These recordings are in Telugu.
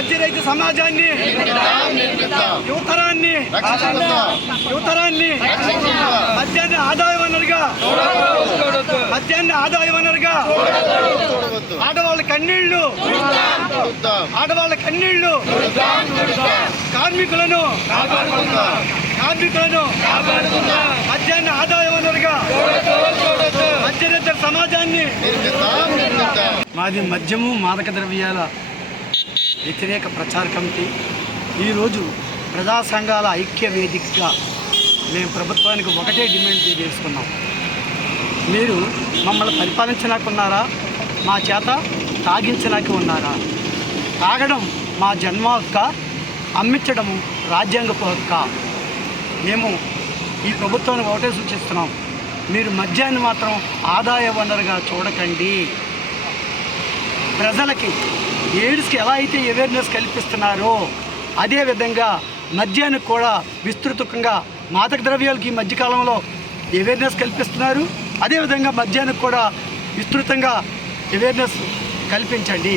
మధ్య రైతు సమాజాన్ని యువతరాన్ని యువతరాన్ని మద్యాన్ని ఆదాయ వనరుగా మద్యాన్ని ఆదాయ వనరుగా ఆడవాళ్ళ కన్నీళ్ళు ఆడవాళ్ళ కన్నీళ్ళు కార్మికులను కార్మికులను మద్యాన్ని ఆదాయ వనరుగా మధ్యరిద్దరు సమాజాన్ని మాది మద్యము మాదక ద్రవ్యాల వ్యతిరేక ప్రచార కమిటీ. ఈరోజు ప్రజా సంఘాల ఐక్య వేదికగా మేము ప్రభుత్వానికి ఒకటే డిమాండ్ చేసుకున్నాం మీరు మమ్మల్ని పరిపాలించనాకున్నారా? మా చేత తాగించినాక ఉన్నారా తాగడం మా జన్మ హక్క? అమ్మించడము రాజ్యాంగపు హక్క? మేము ఈ ప్రభుత్వానికి ఒకటే సూచిస్తున్నాం. మీరు మద్యాన్ని మాత్రం ఆదాయ వనరుగా చూడకండి. ప్రజలకి ఎయిడ్స్కి ఎలా అయితే అవేర్నెస్ కల్పిస్తున్నారో అదేవిధంగా మద్యానికి కూడా విస్తృతంగా మాదక ద్రవ్యాలకి ఈ మధ్యకాలంలో అవేర్నెస్ కల్పిస్తున్నారు. అదేవిధంగా మద్యానికి కూడా విస్తృతంగా అవేర్నెస్ కల్పించండి.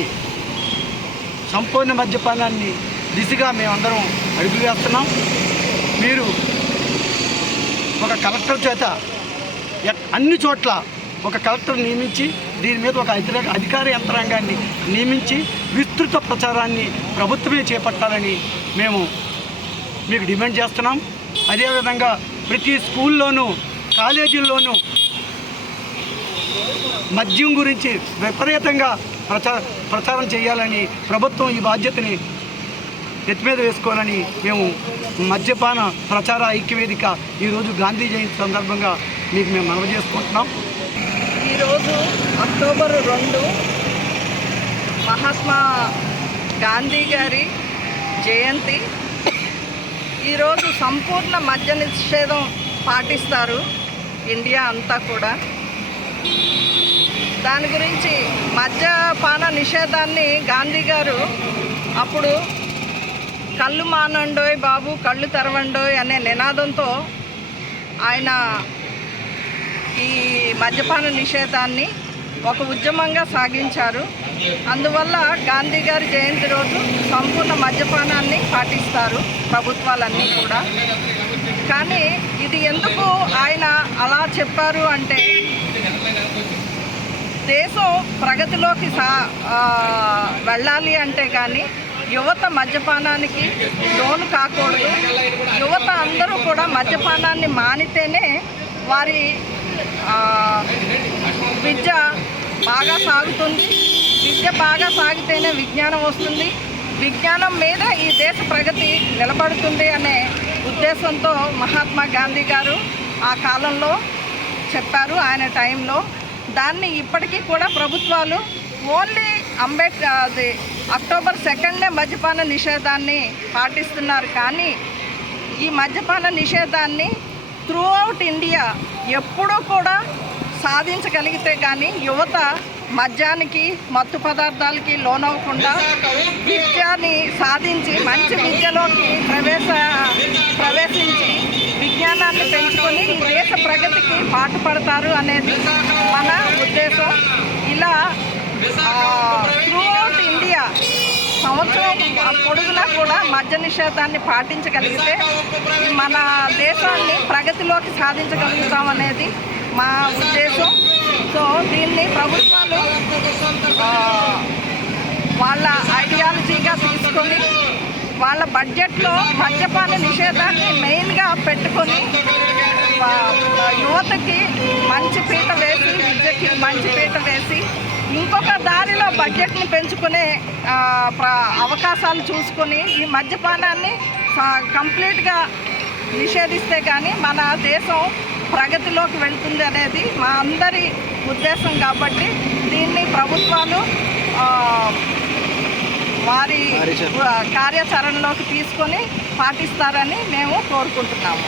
సంపూర్ణ మద్యపానాన్ని దిశగా మేమందరం అడుగు వేస్తున్నాం. మీరు ఒక కలెక్టర్ చేత అన్ని చోట్ల ఒక కలెక్టర్ నియమించి దీని మీద ఒక అధికార అధికార యంత్రాంగాన్ని నియమించి విస్తృత ప్రచారాన్ని ప్రభుత్వమే చేపట్టాలని మేము మీకు డిమాండ్ చేస్తున్నాం. అదేవిధంగా ప్రతి స్కూల్లోనూ కాలేజీల్లోనూ మద్యం గురించి విపరీతంగా ప్రచార ప్రచారం చేయాలని ప్రభుత్వం ఈ బాధ్యతని ఎత్తి మీద వేసుకోవాలని మేము మద్యపాన ప్రచార ఐక్యవేదిక ఈరోజు గాంధీ జయంతి సందర్భంగా మీకు మేము మనవి చేసుకుంటున్నాం. ఈరోజు అక్టోబర్ రెండు మహాత్మా గాంధీ గారి జయంతి. ఈరోజు సంపూర్ణ మద్య నిషేధం పాటిస్తారు ఇండియా అంతా కూడా. దాని గురించి మద్యపాన నిషేధాన్ని గాంధీ గారు అప్పుడు కళ్ళు మానండోయ్ బాబు కళ్ళు తెరవండోయ్ అనే నినాదంతో ఆయన ఈ మద్యపాన నిషేధాన్ని ఒక ఉద్యమంగా సాగించారు. అందువల్ల గాంధీ గారి జయంతి రోజు సంపూర్ణ మద్యపానాన్ని పాటిస్తారు ప్రభుత్వాలన్నీ కూడా. కానీ ఇది ఎందుకు ఆయన అలా చెప్పారు అంటే దేశం ప్రగతిలోకి సా వెళ్ళాలి అంటే కానీ యువత మద్యపానానికి లోను కాకూడదు. యువత అందరూ కూడా మద్యపానాన్ని మానితేనే వారి విద్య బాగా సాగుతుంది. విద్య బాగా సాగితేనే విజ్ఞానం వస్తుంది. విజ్ఞానం మీద ఈ దేశ ప్రగతి నిలబడుతుంది అనే ఉద్దేశంతో మహాత్మా గాంధీ గారు ఆ కాలంలో చెప్పారు ఆయన టైంలో. దాన్ని ఇప్పటికీ కూడా ప్రభుత్వాలు ఓన్లీ అంబేద్కర్ అది అక్టోబర్ సెకండ్నే మద్యపాన నిషేధాన్ని పాటిస్తున్నారు. కానీ ఈ మద్యపాన నిషేధాన్ని త్రూ అవుట్ ఇండియా ఎప్పుడూ కూడా సాధించగలిగితే కానీ యువత మద్యానికి మత్తు పదార్థాలకి లోనవ్వకుండా విద్యని సాధించి మంచి విద్యలోకి ప్రవేశ ప్రవేశించి విజ్ఞానాన్ని పెంచుకొని ఈ దేశ ప్రగతికి పాటుపడతారు అనేది మన ఉద్దేశం. ఇలా త్రూ అవుట్ ఇండియా సంవత్సరం పొడుగునా కూడా మద్య నిషేధాన్ని పాటించగలిగితే మన దేశాన్ని ప్రగతిలోకి సాధించగలుగుతాం అనేది మా ఉద్దేశం. సో దీన్ని ప్రభుత్వాలు వాళ్ళ ఐడియాలజీగా తీసుకొని వాళ్ళ బడ్జెట్లో మద్యపాన నిషేధాన్ని మెయిన్గా పెట్టుకొని యువతకి మంచి పీట వేసి విద్యకి మంచి పీట వేసి ఇంకొక దారిలో బడ్జెట్ని పెంచుకునే అవకాశాలు చూసుకొని ఈ మద్యపానాన్ని కంప్లీట్గా నిషేధిస్తే కానీ మన దేశం ప్రగతిలోకి వెళ్తుంది అనేది మా అందరి ఉద్దేశం కాబట్టి దీన్ని ప్రభుత్వాలు వారి కార్యాచరణలోకి తీసుకొని పాటిస్తారని మేము కోరుకుంటున్నాము.